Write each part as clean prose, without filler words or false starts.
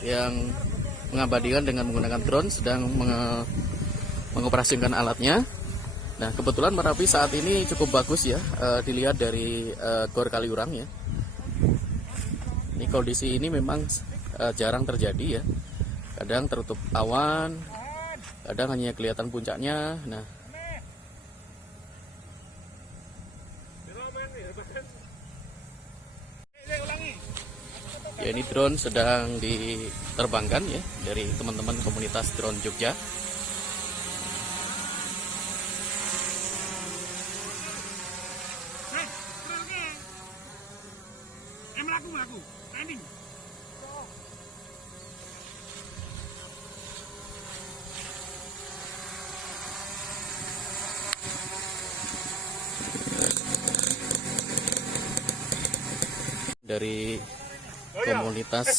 yang mengabadikan dengan menggunakan drone sedang mengoperasikan alatnya. Nah, kebetulan Merapi saat ini cukup bagus ya, dilihat dari Gor Kaliurang ya. Ini kondisi ini memang jarang terjadi ya. Kadang tertutup awan, kadang hanya kelihatan puncaknya. Nah, ya ini drone sedang diterbangkan ya dari teman-teman komunitas drone Jogja. Dari komunitas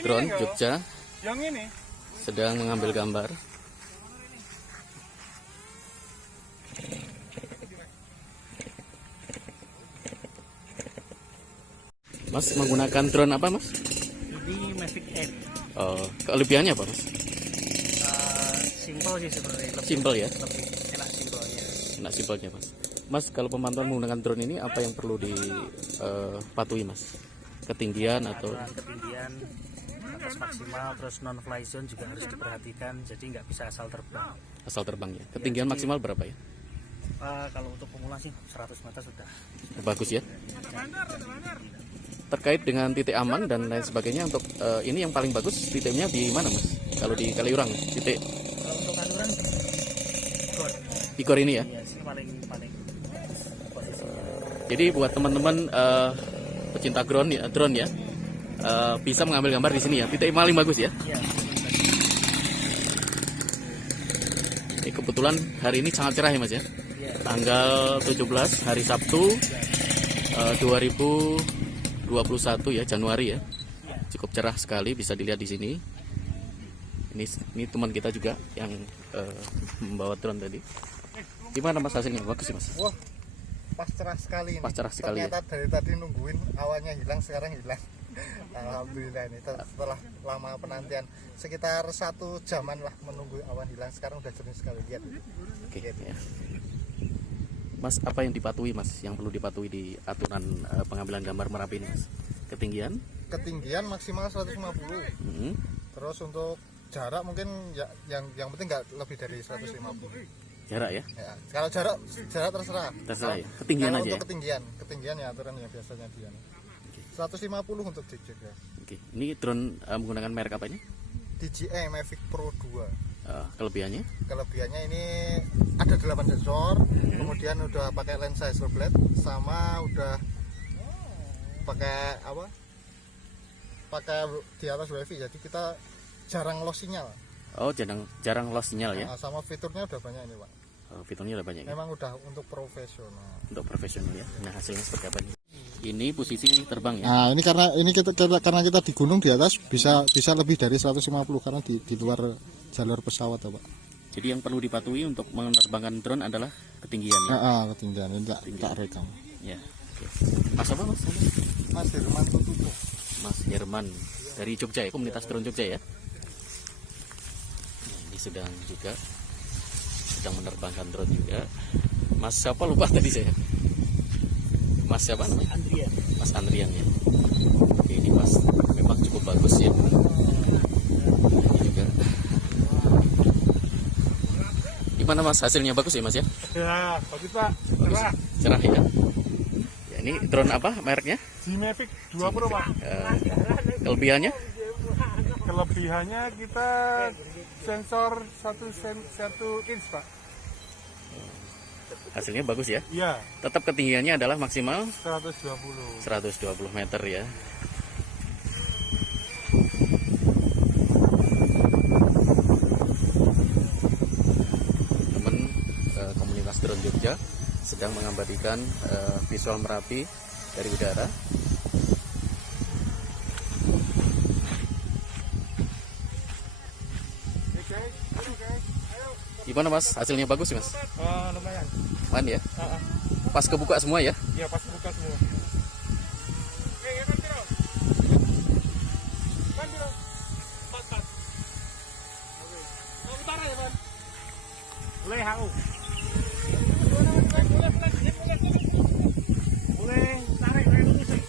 drone Jogja sedang mengambil gambar. Mas menggunakan drone apa, Mas? Ini Mavic Air. Kelebihannya apa, Mas? Simple sih sebenarnya. Simple ya? Lebih enak simpelnya. Enak simpelnya, Mas. Mas, kalau pemantauan menggunakan drone ini apa yang perlu dipatuhi, Mas? Ketinggian atau? Ketinggian, batas maksimal, terus non fly zone juga harus diperhatikan. Jadi nggak bisa asal terbang. Asal terbang ya. Ketinggian maksimal berapa ya? Kalau untuk pemula sih 100 meter sudah. Bagus ya. Terkait dengan titik aman dan lain sebagainya, untuk ini yang paling bagus titiknya di mana, Mas? Kalau di Kaliurang, titik? Kalau untuk Kaliurang, di Gor ini ya? Iya sih paling posisinya. Jadi buat teman-teman pecinta drone ya, bisa mengambil gambar di sini ya. Titik paling bagus ya. Iya. Ini kebetulan hari ini sangat cerah ya, Mas ya. Iya. Tanggal 17 hari Sabtu 2021 ya, Januari ya. Cukup cerah sekali, bisa dilihat di sini. Ini teman kita juga yang membawa drone tadi. Gimana, Mas, hasilnya? Bagus sih, Mas. Wah, pas cerah sekali ini. Pas cerah sekali. Ternyata ya. dari tadi nungguin awannya hilang, sekarang hilang. Alhamdulillah ini setelah lama penantian sekitar 1 jaman lah menunggu awan hilang, sekarang udah jernih sekali, lihat. Oke, ya. Mas, apa yang dipatuhi, Mas? Yang perlu dipatuhi di aturan pengambilan gambar Merapi ini, Mas? Ketinggian? Ketinggian maksimal 150. Terus untuk jarak mungkin ya, yang penting nggak lebih dari 150. Jarak ya? Ya, kalau jarak terserah. Terserah ya. Ketinggian kalau aja. untuk ketinggian ya aturan yang biasanya dia. 150 untuk DJI ya. Oke. Ini drone menggunakan merek apa ini? DJI Mavic Pro 2. Kelebihannya? Kelebihannya ini ada 8 sensor, kemudian udah pakai lensa Hasselblad, sama udah pakai apa? Pakai di atas WiFi, jadi kita jarang lost sinyal. Oh, jarang lost sinyal ya? Nah, sama fiturnya udah banyak ini, Pak. Fiturnya udah banyak. Memang udah untuk profesional. Untuk profesional ya. Nah, hasilnya seperti apa nih? Ini posisi terbang ya? Nah, ini karena kita di gunung di atas bisa lebih dari 150 karena di luar jalur pesawat, Pak. Jadi yang perlu dipatuhi untuk menerbangkan drone adalah ketinggian ya? Ketinggian ini tak rekam. Ya. Oke. Mas apa, Mas? Mas Herman Tutupo. Mas Herman dari Jogja ya, komunitas drone Jogja ya. Ini sedang menerbangkan drone juga. Mas siapa, lupa tadi saya. Mas siapa namanya? Andrian. Mas Andrian ya. Oke, ini Mas memang cukup bagus ya. Ini juga. Gimana, Mas, hasilnya bagus ya, Mas ya? Ya, bagus, Pak. Cerah ya. Ya, ini drone apa mereknya? DJI Mavic 2 Pro, Pak. Kelebihannya? Kelebihannya kita sensor 1 inch, Pak. Hasilnya bagus ya. Iya. Tetap ketinggiannya adalah maksimal 120 meter ya. Teman komunitas drone Jogja sedang mengabadikan visual Merapi dari udara. Gimana, Mas? Hasilnya bagus sih, Mas? Lumayan. Man ya? Pas kebuka semua ya? Iya, pas buka semua. Boleh aku. Boleh tarik dulu sih.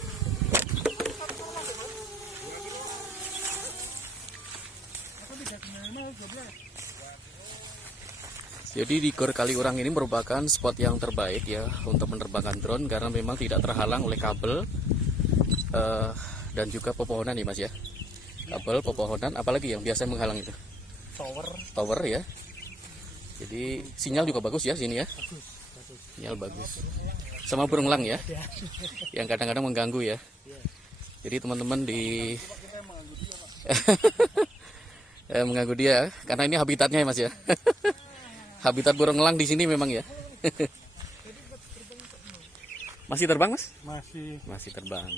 Jadi di Gor Kaliurang ini merupakan spot yang terbaik ya untuk menerbangkan drone karena memang tidak terhalang oleh kabel dan juga pepohonan nih Mas ya. Kabel, pepohonan, apalagi yang biasa menghalang itu? Tower ya. Jadi sinyal juga bagus ya sini ya. Sinyal bagus. Sama burung elang ya. Yang kadang-kadang mengganggu ya. Jadi teman-teman di mengganggu dia karena ini habitatnya ya Mas ya. Habitat burung elang di sini memang ya. Masih terbang Mas? Masih terbang.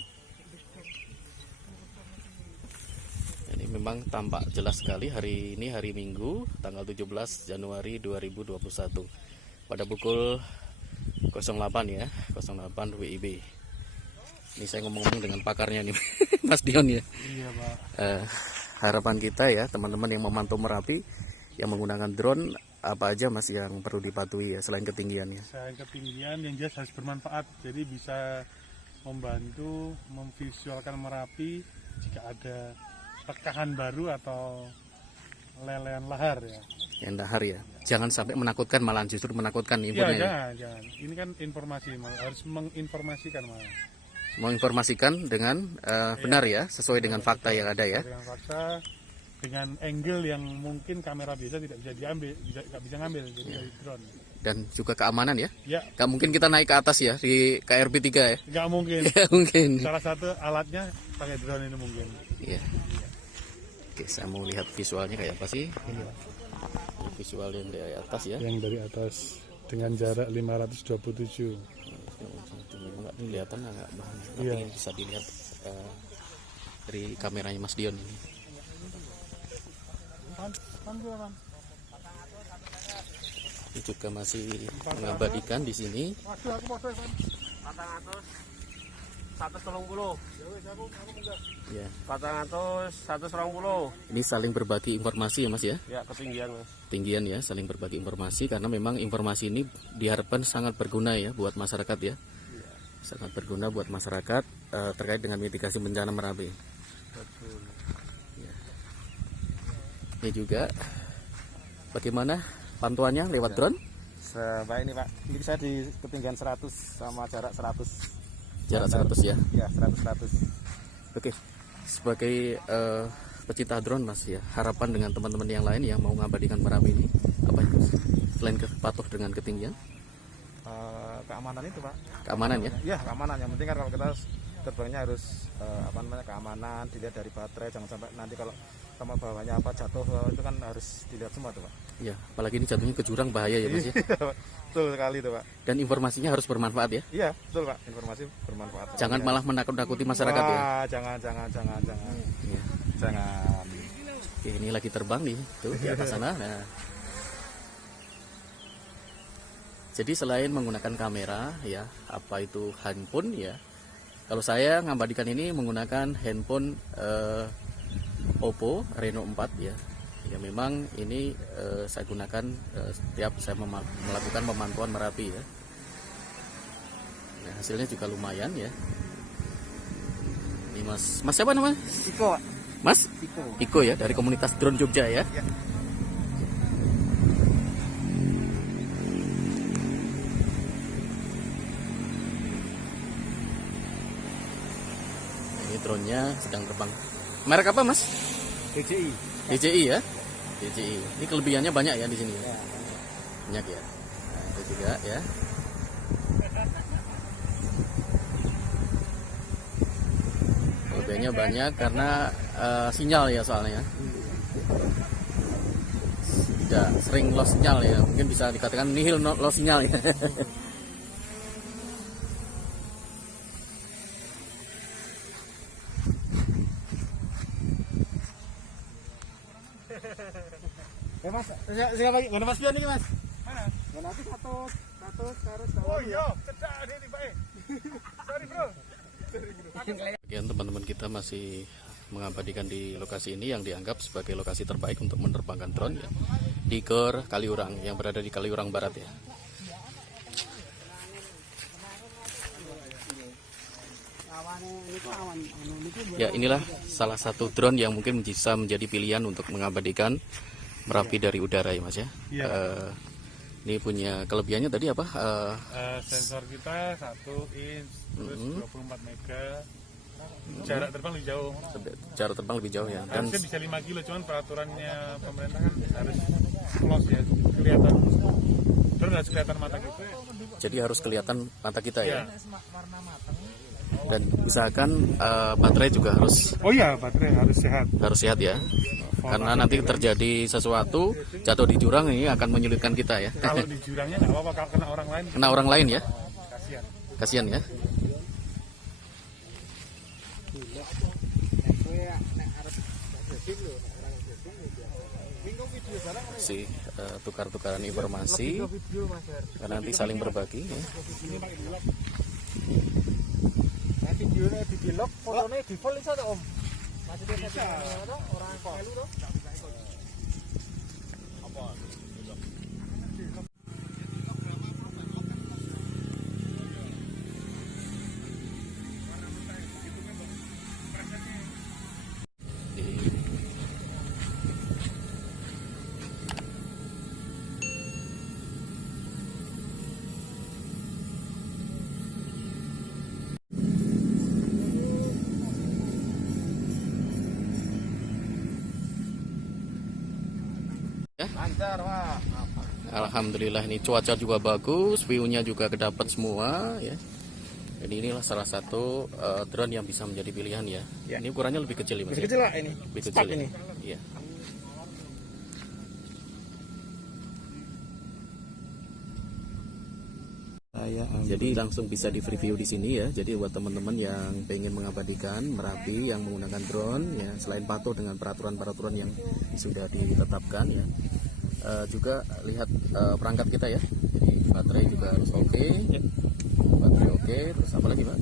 Ini memang tampak jelas sekali hari ini hari Minggu tanggal 17 Januari 2021 pada pukul 08 ya, 08 WIB. Ini saya ngomong-ngomong dengan pakarnya nih Mas Dion ya. Iya Pak. Harapan kita ya teman-teman yang memantau Merapi yang menggunakan drone apa aja Mas yang perlu dipatuhi ya selain ketinggiannya? Selain ketinggian yang jelas harus bermanfaat, jadi bisa membantu memvisualkan Merapi jika ada rekahan baru atau lelehan lahar ya. Yang lahar ya. Jangan sampai menakutkan malahan justru menakutkan Iya, infonya. jangan. Ini kan informasi, harus menginformasikan malah. Menginformasikan dengan benar ya, sesuai dengan fakta yang ada ya. Dengan fakta, dengan angle yang mungkin kamera biasa tidak bisa diambil, tidak bisa ngambil, jadi dari drone. Dan juga keamanan ya. Ya, Gak mungkin kita naik ke atas ya di KRP 3 ya. nggak mungkin. Ya mungkin. Salah satu alatnya pakai drone ini mungkin. Iya. Oke, saya mau lihat visualnya kayak apa sih? Ini visual yang dari atas ya. Yang dari atas dengan jarak 527. Memang nggak kelihatan nggak bahan. Tapi Iya. yang bisa dilihat dari kameranya Mas Dion ini. Ini juga masih mengabadikan di sini. 130. Ya. 120. Ini saling berbagi informasi ya Mas ya. Ya, ketinggian Mas. Tinggian ya, saling berbagi informasi karena memang informasi ini diharapkan sangat berguna ya buat masyarakat ya. Sangat berguna buat masyarakat terkait dengan mitigasi bencana Merapi. Betul. Ya. Ini juga bagaimana pantauannya lewat drone? Pak ini Pak, ini saya di ketinggian 100 sama jarak 100. Jarak 100 ya. Ya, 100. Oke. Sebagai pecinta drone Mas ya, harapan dengan teman-teman yang lain yang mau mengabadikan Merapi ini apa ya Mas? Selain patuh dengan ketinggian? Keamanan itu Pak. Keamanan ya. Ya, keamanan. Yang penting kan kalau kita terbangnya harus keamanan, dilihat dari baterai, jangan sampai nanti kalau sama bawahnya apa jatuh itu kan harus dilihat semua tuh Pak. Ya, apalagi ini jatuhnya ke jurang bahaya ya Mas ya. Betul sekali tuh Pak. Dan informasinya harus bermanfaat ya. Iya, betul Pak. Informasi bermanfaat. Jangan malah menakut-nakuti masyarakat ya. Wah, jangan. Ya. Jangan. Oke, ini lagi terbang nih, tuh di atas sana. Nah. Jadi selain menggunakan kamera ya, apa itu handphone ya. Kalau saya ngabadikan ini menggunakan handphone Oppo Reno 4 ya. Ya memang ini saya gunakan setiap saya melakukan pemantauan Merapi ya. Nah, hasilnya juga lumayan ya. Ini Mas siapa namanya? Iko, Pak. Mas? Iko ya, dari komunitas drone Jogja ya. Ini drone-nya sedang terbang. Merek apa Mas? DJI. DJI ya. DJI. Ini kelebihannya banyak ya di sini. Ya. Banyak ya. Nah, itu juga ya. Kelebihannya banyak karena sinyal ya soalnya. Tidak sering lost sinyal ya. Mungkin bisa dikatakan nihil lost sinyal ya. Mas, siapa lagi? Mana Mas Dion ini Mas? Mana? Nanti satu harus. Oh iya, cedak ini Pak. Sorry bro. Bagian teman-teman kita masih mengabadikan di lokasi ini yang dianggap sebagai lokasi terbaik untuk menerbangkan drone ya. di Gor Kaliurang yang berada di Kaliurang Barat ya. Ya, inilah salah satu drone yang mungkin bisa menjadi pilihan untuk mengabadikan Merapi dari udara ya Mas ya. Iya. Ini punya kelebihannya tadi apa? Sensor kita 1 inch, terus 24 mega, jarak terbang lebih jauh. Cara terbang lebih jauh ya. Dan Harusnya bisa 5 kilo, cuman peraturannya pemerintah kan harus close ya, kelihatan. Terus harus kelihatan mata kita. jadi harus kelihatan mata kita ya. Iya. Dan usahakan baterai juga harus Oh iya, baterai harus sehat. sehat ya. Karena nanti terjadi sesuatu jatuh di jurang ini akan menyulitkan kita ya. Kalau di jurangnya nggak apa-apa, kalau kena orang lain Kena orang lain ya. kasihan. Kasihan ya. Si tukar-tukaran informasi karena nanti saling berbagi ya. Videonya di vlog, fotonya di full bisa Om. Maksudnya bisa orang kok. Lancar, Pak. Alhamdulillah ini cuaca juga bagus, view-nya juga kedapat semua ya. Jadi inilah salah satu drone yang bisa menjadi pilihan ya. Ini ukurannya lebih kecil ya Mas. Lebih kecil lah ini. Lebih kecil Spark ya? ini. Iya. Jadi langsung bisa di preview di sini ya. Jadi buat teman-teman yang pengen mengabadikan Merapi yang menggunakan drone ya, selain patuh dengan peraturan-peraturan yang sudah ditetapkan ya, juga lihat perangkat kita ya. Jadi baterai juga harus oke. Baterai oke. Terus apa lagi Pak?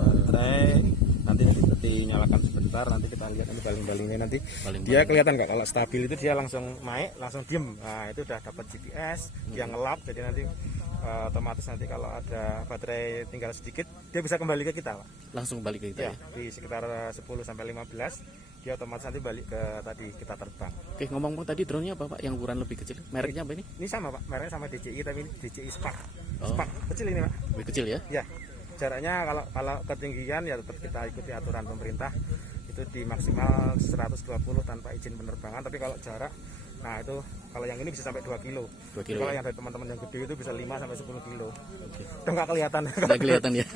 Baterai nanti seperti nyalakan sebentar, nanti kita lihat ini baling-balingnya nanti. Dia kelihatan nggak kalau stabil itu dia langsung naik, langsung diem. Nah itu udah dapat GPS, dia ngelap, jadi nanti otomatis nanti kalau ada baterai tinggal sedikit dia bisa kembali ke kita, Pak. Langsung balik ke kita Ya, ya. di sekitar 10 sampai 15 dia otomatis nanti balik ke tadi kita terbang. Oke, ngomong-ngomong tadi drone-nya apa Pak? Yang ukuran lebih kecil? Mereknya apa ini? Ini sama Pak, mereknya sama DJI tapi ini DJI Spark. Oh. Spark kecil ini Pak. Lebih kecil ya? Ya, jaraknya kalau ketinggian ya tetap kita ikuti aturan pemerintah, itu di maksimal 120 tanpa izin penerbangan. Tapi kalau jarak, nah itu kalau yang ini bisa sampai 2 kilo. 2 kilo Kalau ya? yang dari teman-teman yang gede itu bisa 5 sampai 10 kilo. Udah nggak kelihatan. Nggak kelihatan ya.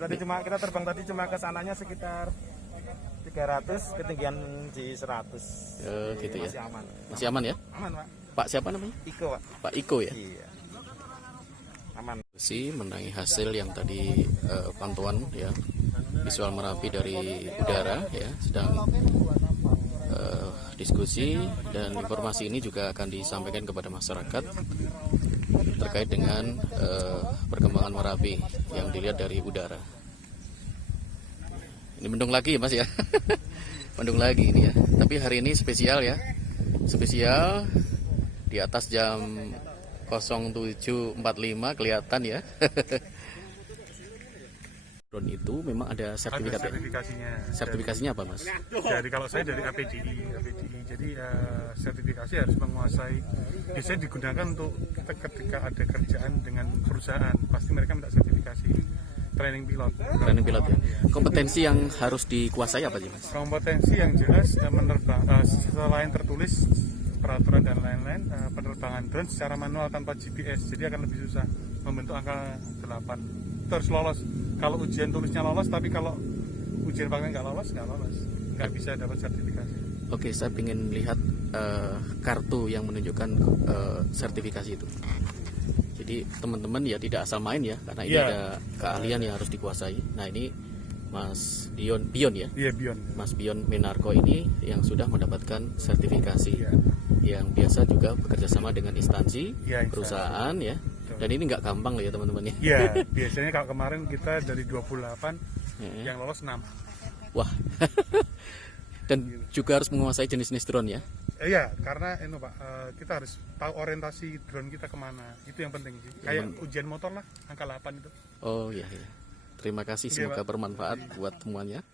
Tadi cuma kita terbang tadi cuma ke sananya sekitar 300, ketinggian di 100. Gitu ya. Masih aman. Masih aman ya? Aman Pak. Pak siapa namanya? Iko Pak. Pak Iko ya? Iya. Aman. Si menangi hasil yang tadi pantauan ya visual Merapi dari udara ya, sedang diskusi dan informasi ini juga akan disampaikan kepada masyarakat terkait dengan perkembangan Merapi yang dilihat dari udara. Ini mendung lagi ya Mas ya. Mendung lagi ini ya. Tapi hari ini spesial ya. Spesial di atas jam 07.45 kelihatan ya. Drone itu memang ada sertifikat. Ada sertifikasinya. Sertifikasinya apa Mas? Dari kalau saya dari APDI. Jadi sertifikasi harus menguasai. Biasanya digunakan untuk ketika ada kerjaan dengan perusahaan, pasti mereka minta sertifikasi training pilot. Training pilot ya. Kompetensi yang harus dikuasai apa sih Mas? Kompetensi yang jelas menerbang selain tertulis peraturan dan lain-lain, penerbangan drone secara manual tanpa GPS, jadi akan lebih susah membentuk angka 8. Itu harus lolos. Kalau ujian tulisnya lolos, tapi kalau ujian pakai nggak lolos, nggak bisa dapat sertifikasi. Oke, saya ingin lihat kartu yang menunjukkan sertifikasi itu. Jadi teman-teman ya tidak asal main ya, karena ini ada keahlian yang harus dikuasai. Nah ini Mas Bion ya? Iya, Bion. Mas Bion Menarko ini yang sudah mendapatkan sertifikasi, yang biasa juga bekerja sama dengan instansi, perusahaan ya. Dan ini nggak gampang loh ya teman-teman ya. Iya, biasanya kalau kemarin kita dari 28 yang lolos 6. Wah. Dan juga harus menguasai jenis-jenis drone ya. Iya, karena itu Pak, kita harus tahu orientasi drone kita kemana. Itu yang penting sih. Kayak ujian motor lah, angka 8 itu. Oh iya, iya. Terima kasih, Oke, semoga Pak. bermanfaat buat semuanya.